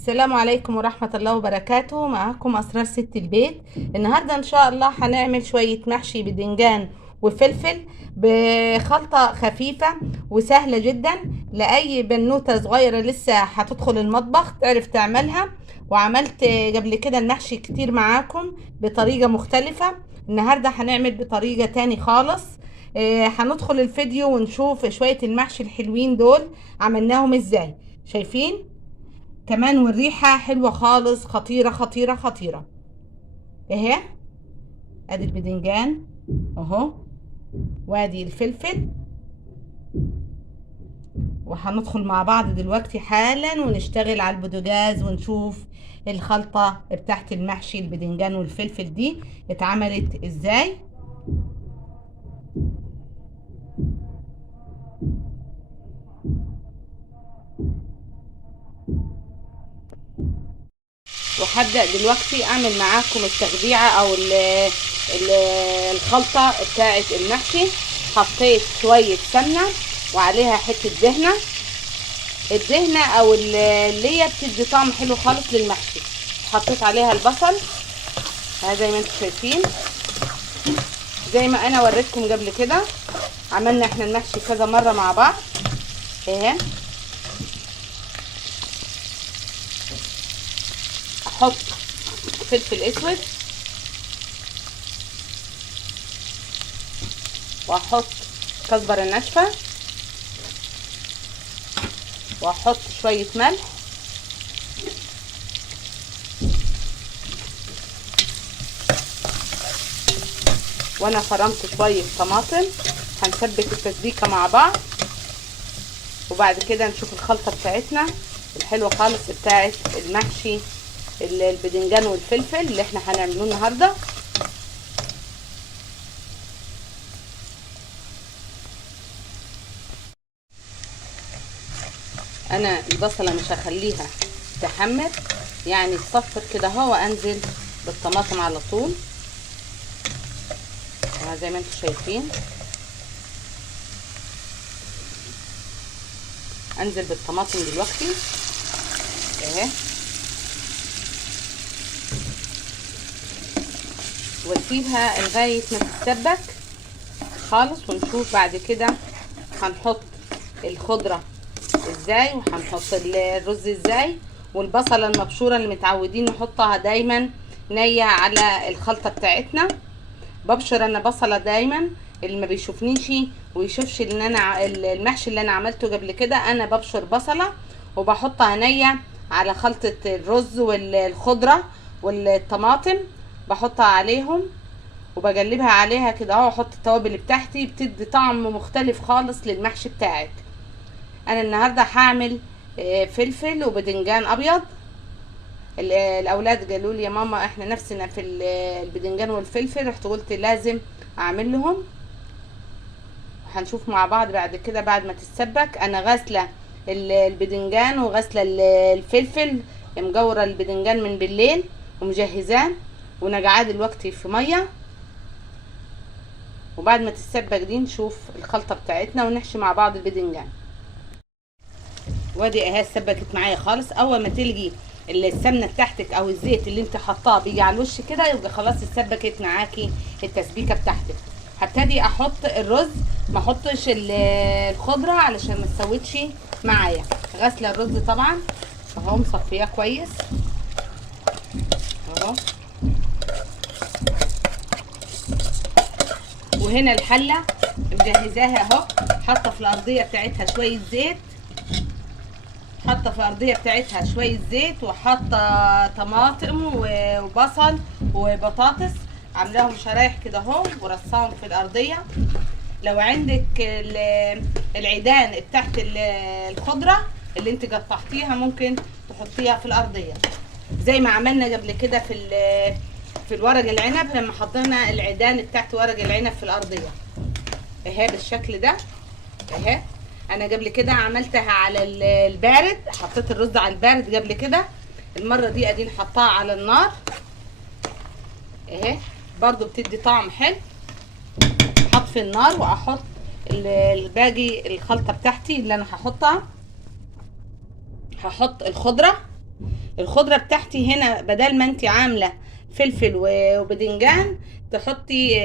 السلام عليكم ورحمة الله وبركاته. معكم أسرار ست البيت. النهاردة إن شاء الله هنعمل شوية محشي بدنجان وفلفل بخلطة خفيفة وسهلة جدا لأي بنوتة صغيرة لسه هتدخل المطبخ تعرف تعملها. وعملت قبل كده المحشي كتير معاكم بطريقة مختلفة. النهاردة هنعمل بطريقة تاني خالص. هندخل الفيديو ونشوف شوية المحشي الحلوين دول عملناهم ازاي. شايفين كمان؟ والريحة حلوة خالص، خطيرة خطيرة خطيرة. اهي ادي البدنجان اهو، وادي الفلفل، وهندخل مع بعض دلوقتي حالا ونشتغل على البوتاجاز ونشوف الخلطة بتاعت المحشي البدنجان والفلفل دي اتعملت ازاي. وهبدأ دلوقتي اعمل معاكم التخديعة او ال الخلطة بتاعت المحشي. حطيت شوية سمنة وعليها حتة دهنة. الدهنة او اللي هي بتدي طعم حلو خالص للمحشي. حطيت عليها البصل زي ما انتم شايفين، زي ما انا وريتكم قبل كده. عملنا احنا المحشي كذا مرة مع بعض. اهي احط فلفل اسود، واحط كزبرة ناشفة، واحط شوية ملح، وانا فرمت شوية طماطم. هنسبك التسبيكة مع بعض وبعد كده نشوف الخلطة بتاعتنا الحلوة خالص بتاعت المحشي البدنجان والفلفل اللي احنا هنعملوه النهارده. انا البصله مش هخليها تحمر، يعني تصفر كده اهو، وانزل بالطماطم على طول زي ما انتم شايفين. انزل بالطماطم دلوقتي اهي، واسيبها لغايه ما تتسبك خالص. ونشوف بعد كده هنحط الخضره ازاي، وهنحط الرز ازاي، والبصله المبشوره اللي متعودين نحطها دايما نيه على الخلطه بتاعتنا. ببشر انا بصله دايما، اللي ما بيشوفنيش ويشوفش ان انا المحشي اللي انا عملته قبل كده، انا ببشر بصله وبحطها نيه على خلطه الرز والخضره والطماطم، بحطها عليهم وبقلبها عليها كده اهو. احط التوابل بتاعتي بتدي طعم مختلف خالص للمحشي بتاعك. انا النهارده هعمل فلفل وبدنجان ابيض. الاولاد قالوا لي يا ماما احنا نفسنا في البدنجان والفلفل، رحت قلت لازم اعمل لهم. هنشوف مع بعض بعد كده بعد ما تتسبك. انا غاسله البدنجان وغاسله الفلفل، مجوره البدنجان من بالليل ومجهزاه ونقعاه دلوقتي في ميه. وبعد ما تتسبك دي نشوف الخلطه بتاعتنا ونحشي مع بعض البدنجان. وادي اهي اتسبكت معايا خالص. اول ما تلقي السمنه بتاعتك او الزيت اللي انت حطاه بيجي على الوش كده، يبقى خلاص اتسبكت معاكي التسبيكه بتاعتك. هبتدي احط الرز، ما احطش الخضره علشان ما تسودش معايا. غسله الرز طبعا اهو، مصفياه كويس اهو. وهنا الحله مجهزاها اهو، حاطه في الارضيه بتاعتها شويه زيت، حاطه في الارضيه بتاعتها شويه زيت، وحاطه طماطم وبصل وبطاطس عاملاهم شرايح كده اهو ورصاهم في الارضيه. لو عندك العيدان بتاعت الخضره اللي انت قطعتيها ممكن تحطيها في الارضيه زي ما عملنا قبل كده في الورق العنب لما حطينا العيدان بتاعت ورق العنب في الارضيه اهي بالشكل ده اهي. انا قبل كده عملتها على البارد، حطيت الرز على البارد قبل كده. المره دي اديني حطاها على النار اهي، برضو بتدي طعم حلو. احط في النار واحط الباقي الخلطه بتاعتي اللي انا هحطها. هحط الخضره الخضره بتاعتي هنا بدل ما انت عامله فلفل وبدنجان تحطي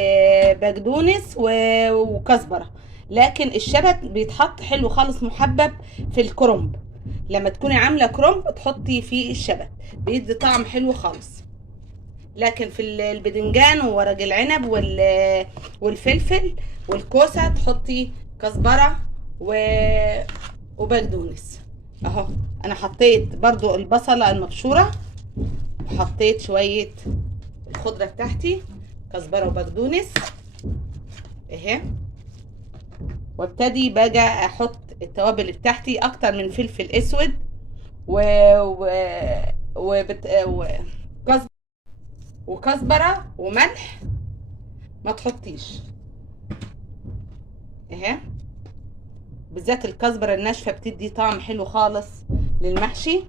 بقدونس وكزبره، لكن الشبت بيتحط حلو خالص محبب في الكرنب. لما تكوني عامله كرنب تحطي فيه الشبت بيدي طعم حلو خالص. لكن في البدنجان وورق العنب والفلفل والكوسه تحطي كزبره وبقدونس. اهو انا حطيت برضو البصله المبشوره، وحطيت شويه الخضره بتاعتي كزبره وبقدونس اهي. وابتدي بقى احط التوابل بتاعتي اكتر من فلفل اسود و وكزبره وملح ما تحطيش اهي. بالذات الكزبره الناشفه بتدي طعم حلو خالص للمحشي.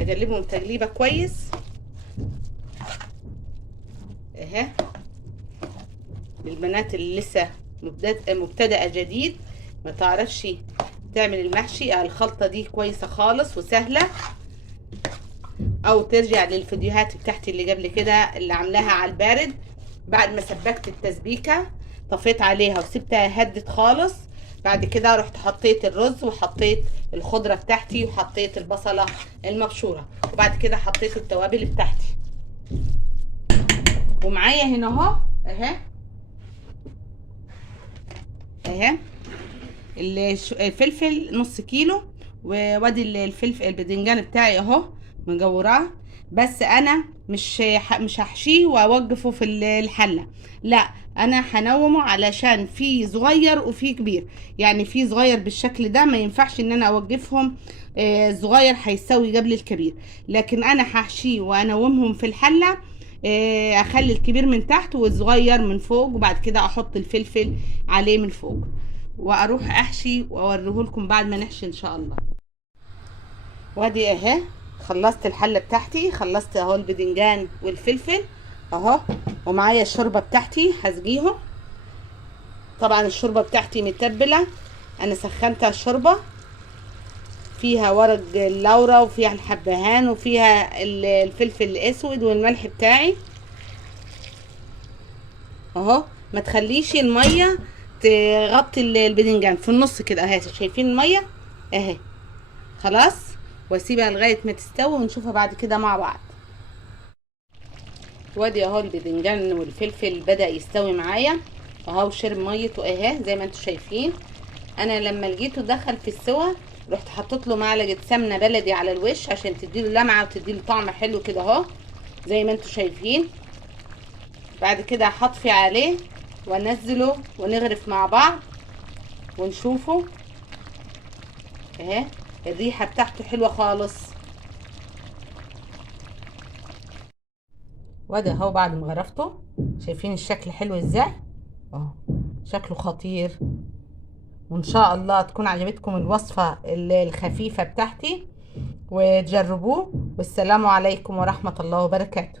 اقلبهم تقليبه كويس اهي. للبنات اللي لسه مبتدئه جديد ما تعرفش تعمل المحشي، الخلطه دي كويسه خالص وسهله. او ترجع للفيديوهات بتاعتي اللي قبل كده اللي عاملاها على البارد. بعد ما سبكت التسبيكه طفيت عليها وسبتها هدت خالص. بعد كده رحت حطيت الرز وحطيت الخضره بتاعتي وحطيت البصله المبشوره، وبعد كده حطيت التوابل بتاعتي. ومعايا هنا اهو اهي اهي الفلفل نص كيلو، وادي الفلفل البدنجان بتاعي اهو مجوراه. بس انا مش هحشيه واوقفه في الحله، لا انا هنومه علشان في صغير وفي كبير. يعني في صغير بالشكل ده ما ينفعش ان انا اوقفهم، الصغير هيسوي قبل الكبير. لكن انا هحشيه وانومهم في الحله، اخلي الكبير من تحت والصغير من فوق، وبعد كده احط الفلفل عليه من فوق واروح احشي واوريهولكم بعد ما نحشي ان شاء الله. وادي اهي خلصت الحله بتاعتي، خلصت اهو البدنجان والفلفل اهو. ومعايا الشوربه بتاعتي هسقيهم. طبعا الشوربه بتاعتي متبله، انا سخنتها الشوربه، فيها ورق اللورا وفيها الحبهان وفيها الفلفل الاسود والملح بتاعي اهو. ما تخليش الميه تغطي البدنجان في النص كده اهي، شايفين الميه اهي. خلاص واسيبها لغايه ما تستوي ونشوفها بعد كده مع بعض. وادي اهو البدنجان والفلفل بدا يستوي معايا اهو، شرب ميته اهي زي ما انتم شايفين. انا لما لقيته دخل في السوا رحت حطيت له معلقه سمنه بلدي على الوش عشان تديله لمعه وتديله طعم حلو كده اهو زي ما انتم شايفين. بعد كده هطفي عليه وانزله ونغرف مع بعض ونشوفه اهي. الريحه بتاعته حلوه خالص. وده اهو بعد ما غرفته شايفين الشكل حلو ازاي اهو، شكله خطير. وان شاء الله تكون عجبتكم الوصفه الخفيفه بتاعتي وتجربوه. والسلام عليكم ورحمه الله وبركاته.